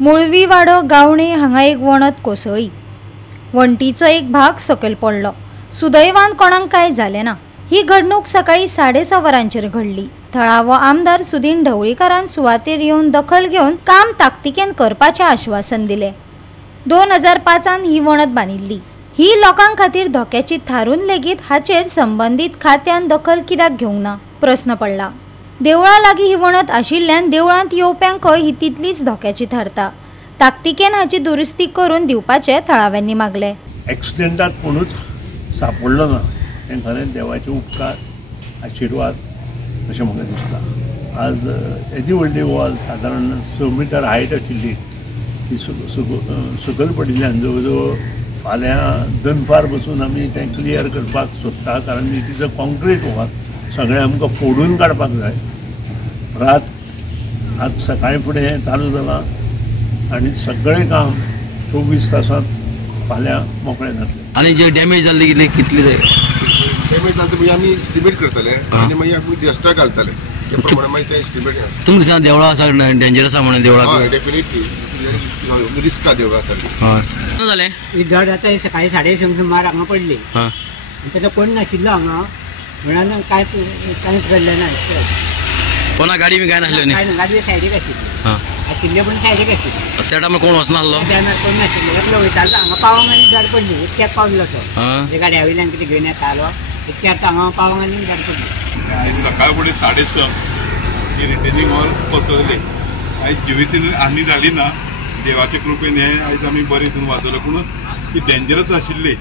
मुळवी वाडो गावणे हांगा एक वणत कोसळ्ळी। वणटीचो एक भाग सकयल पडलो। सुदैवान कोणाक काय जालें ना। ही घडणूक सकाळी 6:30 वरांचेर घडली। थळावो आमदार सुदीन ढवळीकारान सुवातेर येवन दखल घेवन काम ताकतिकेन करपाचें आश्वासन दिलें। 2005 ही वणत बांदिल्ली। ही लोकां खातीर धोक्याची थारून लेगीत हाचेर संबंधित खात्यान दखल कित्याक घेवंक ना प्रस्न पडला। देवळा लागीं ही वणत आशिल्ल्यान देवळांत येवप्यांकय ही तितलीच धोक्याची थारता। ताकतिकेन हाची दुरुस्ती करून दिवपाचें थळाव्यांनी मागले। एक्सिडेंटात कोणूच सापडलो ना हें खरें देवाचे उपकार आशिर्वाद अशें म्हाका दिसता। आज येदी व्हडली वॉल सादारण 6 मीटर हायट आशिल्ली ती सकयल पडिल्ल्यान जवळ जवळ फाल्यां दनपार बसून आमी तें क्लियर करपाक सोदता, कारण it is a concrete wall, सगळें आमकां फोडून काडपाक जाय। रात आज सकाळी फुडें हें चालू जालां आनी सगळें काम 24 तासांत फाल्यां मोकळें जातलें। आनी जे डॅमेज जाल्ले कितले डॅमेज जाता म्हणजे आमी एस्टिमेट करतले आनी मागीर आमी दिसता घालतले ते प्रमाणे मागीर ते एस्टिमेट घालतले। तुमकां सांग देवळा आसा डेंजर आसा म्हणून देवळा डेफिनेटली रिस्क आसा देवळा हय जालें ही धड आतां सकाळी 6:30 सुमार हांगा पडली आनी ताचो कोण नाशिल्लो हांगा म्हणून कांयच घडलें ना। कोणा गाडी बी काय नासल्यो न्ही? गाडी सायडीक आशिल्ले पूण सायडीक आशिल्ले त्या टायमार कोण वचनासलो? त्या टायमार कोण नाशिल्ले एकलो वयतालो हांगा पावोंक आनी धड पडली। इतक्याक पावलो तो ते गाडया वयल्यान कितें घेवन येतालो इतक्याक हांगा पावोंक आनी धड पडली। आयज सकाळ फुडें 6:30 ही रिटेनिंग वॉल कोसळ्ळी। आयज जिवितान हानी जाली ना, देवाचे कृपेन हें आयज आमी बरें हितून वाजयलें, पूण ती डेंजरस आशिल्ली।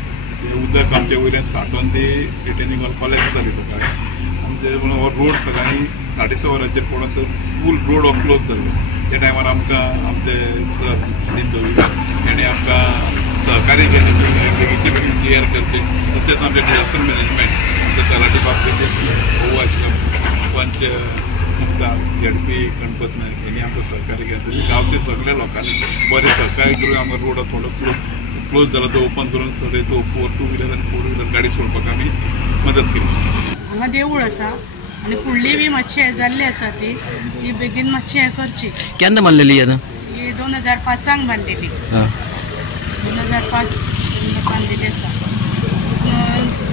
उदक आमचे वयल्यान सांठोवन ती रिटेनिंग वॉल कॉलेज जाली सकाळी आनी ते म्हणून हो रोड सकाळी 6:30 वरांचेर पडोन तो फूल रोड ऑफ क्लोज जाल्लो। त्या टायमार आमकां आमचे सर ताणें आमकां सहकार्य केलें बेगीचे बेगीन क्लियर करचें। तशेंच आमचे डिजास्टर मॅनेजमेंट आमचे तलाठी बाबतीचे भोव आशिल्लो पंच मुक्तार झेडपी गणपत नायक हेणी आमकां सहकार्य केलें। गांवचे सगळ्या लोकांनी बरें सहकार्य करून आमकां रोड थोडो क्लोज जालो तो ओपन करून थोडे तो 2 व्हिलर आनी 4 व्हिलर गाडी सोडपाक आमी मदत केली। हांगा देवूळ आसा आनी फुडली बी मातशी हें जाल्ली आसा ती बेगीन मातशी हें करची। केन्ना बांदलेली आतां? ही 2005 बांदलेली। 2005 बांदलेली आसा।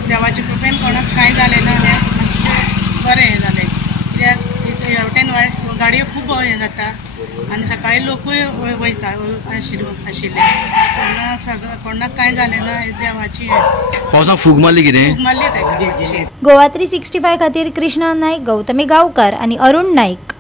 देवाच्या कृपेन कोणाक कांय जालें ना हें मातशें बरें हें जालें। कित्याक हेवटेन गाडयो खूब हें जाता आनी सकाळी लोकूय वयता आशिल्ले। कोणाक कांय जालें ना हें देवाची पावसाक फूग मारली कितें? फूग मारली ताका। गोवा 365 खातीर कृष्णा नायक, गौतमी गांवकार आनी अरुण नायक।